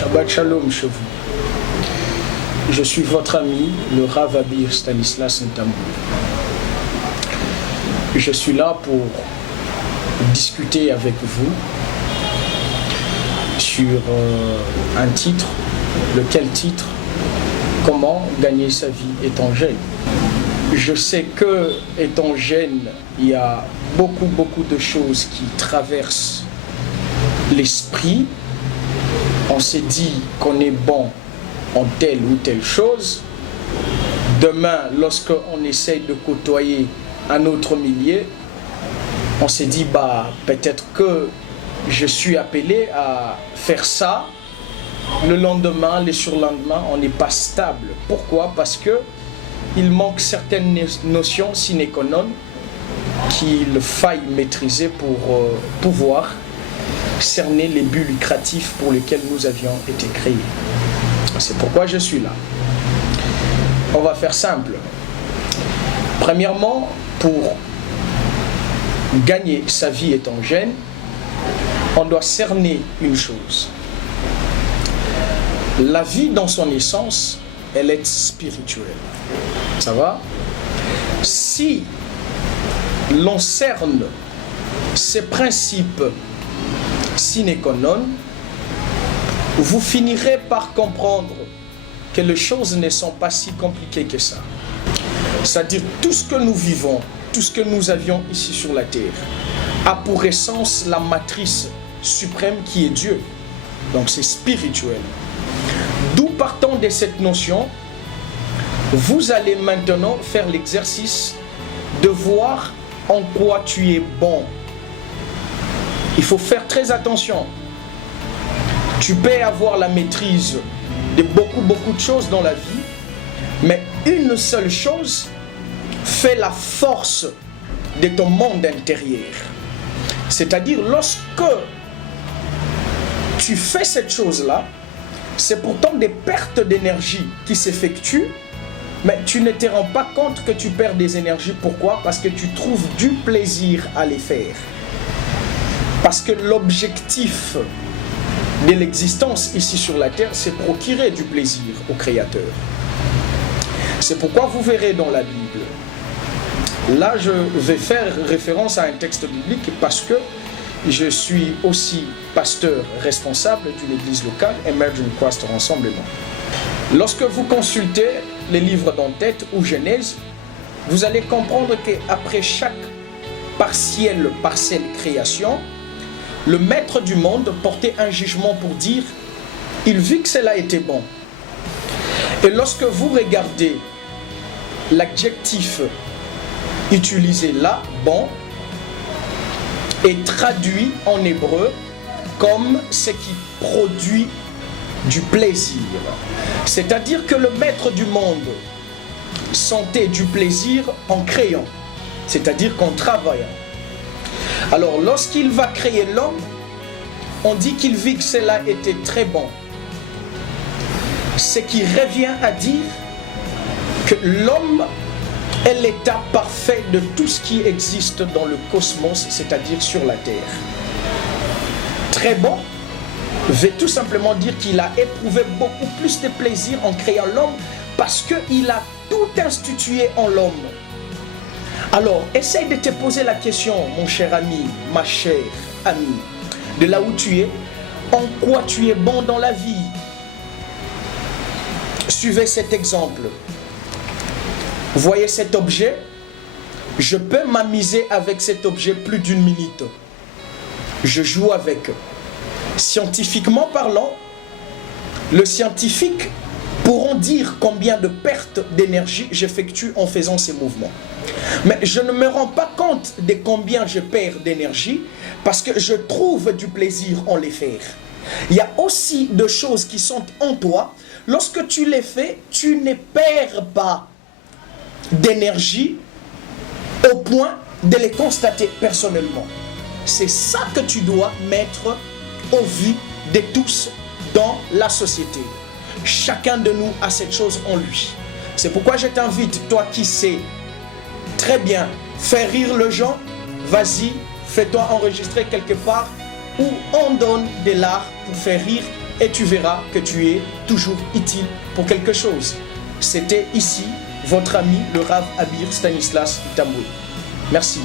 Shabbat Shalom chez vous. Je suis votre ami, le Rav Abir Stanislas Ntambour. Je suis là pour discuter avec vous sur un titre. Lequel titre? Comment gagner sa vie étant jeune. Je sais que, étant jeune, il y a beaucoup de choses qui traversent l'esprit. On s'est dit qu'on est bon en telle ou telle chose. Demain, lorsqu'on essaye de côtoyer un autre milieu, on s'est dit, peut-être que je suis appelé à faire ça. Le lendemain, le surlendemain, on n'est pas stable. Pourquoi? Parce que il manque certaines notions sine qua non qu'il faille maîtriser pour pouvoir cerner les buts lucratifs pour lesquels nous avions été créés. C'est pourquoi je suis là. On va faire simple. Premièrement, pour gagner sa vie étant jeune, on doit cerner une chose. La vie dans son essence, elle est spirituelle. Ça va? Si l'on cerne ces principes sine qua non, vous finirez par comprendre que les choses ne sont pas si compliquées que ça. C'est-à-dire tout ce que nous vivons, tout ce que nous avions ici sur la terre, a pour essence la matrice suprême qui est Dieu. Donc c'est spirituel. D'où partant de cette notion, vous allez maintenant faire l'exercice de voir en quoi tu es bon. Il faut faire très attention. Tu peux avoir la maîtrise de beaucoup de choses dans la vie, mais une seule chose fait la force de ton monde intérieur. C'est-à-dire, lorsque tu fais cette chose-là, c'est pourtant des pertes d'énergie qui s'effectuent, mais tu ne te rends pas compte que tu perds des énergies. Pourquoi? Parce que tu trouves du plaisir à les faire. Parce que l'objectif de l'existence ici sur la terre, c'est procurer du plaisir au Créateur. C'est pourquoi vous verrez dans la Bible. Là, je vais faire référence à un texte biblique parce que je suis aussi pasteur responsable d'une église locale, Emerging Christ Rassemblement. Lorsque vous consultez les livres d'en-tête ou Genèse, vous allez comprendre qu'après chaque parcelle création, le maître du monde portait un jugement pour dire « Il vit que cela était bon ». Et lorsque vous regardez l'adjectif utilisé là, « bon », est traduit en hébreu comme ce qui produit du plaisir. C'est-à-dire que le maître du monde sentait du plaisir en créant, c'est-à-dire qu'en travaillant. Alors lorsqu'il va créer l'homme, on dit qu'il vit que cela était très bon. Ce qui revient à dire que l'homme est l'état parfait de tout ce qui existe dans le cosmos, c'est-à-dire sur la terre. Très bon veut tout simplement dire qu'il a éprouvé beaucoup plus de plaisir en créant l'homme parce qu'il a tout institué en l'homme. Alors, essaye de te poser la question, mon cher ami, ma chère amie, de là où tu es, en quoi tu es bon dans la vie. Suivez cet exemple. Voyez cet objet, je peux m'amuser avec cet objet plus d'une minute. Je joue avec. Scientifiquement parlant, le scientifique pourront dire combien de pertes d'énergie j'effectue en faisant ces mouvements. Mais je ne me rends pas compte de combien je perds d'énergie parce que je trouve du plaisir en les faire. Il y a aussi des choses qui sont en toi. Lorsque tu les fais, tu ne perds pas d'énergie au point de les constater personnellement. C'est ça que tu dois mettre au vu de tous dans la société. Chacun de nous a cette chose en lui. C'est pourquoi je t'invite, toi qui sais très bien faire rire les gens, vas-y, fais-toi enregistrer quelque part où on donne de l'art pour faire rire et tu verras que tu es toujours utile pour quelque chose. C'était ici votre ami le Rav Abir Stanislas Tamboué. Merci.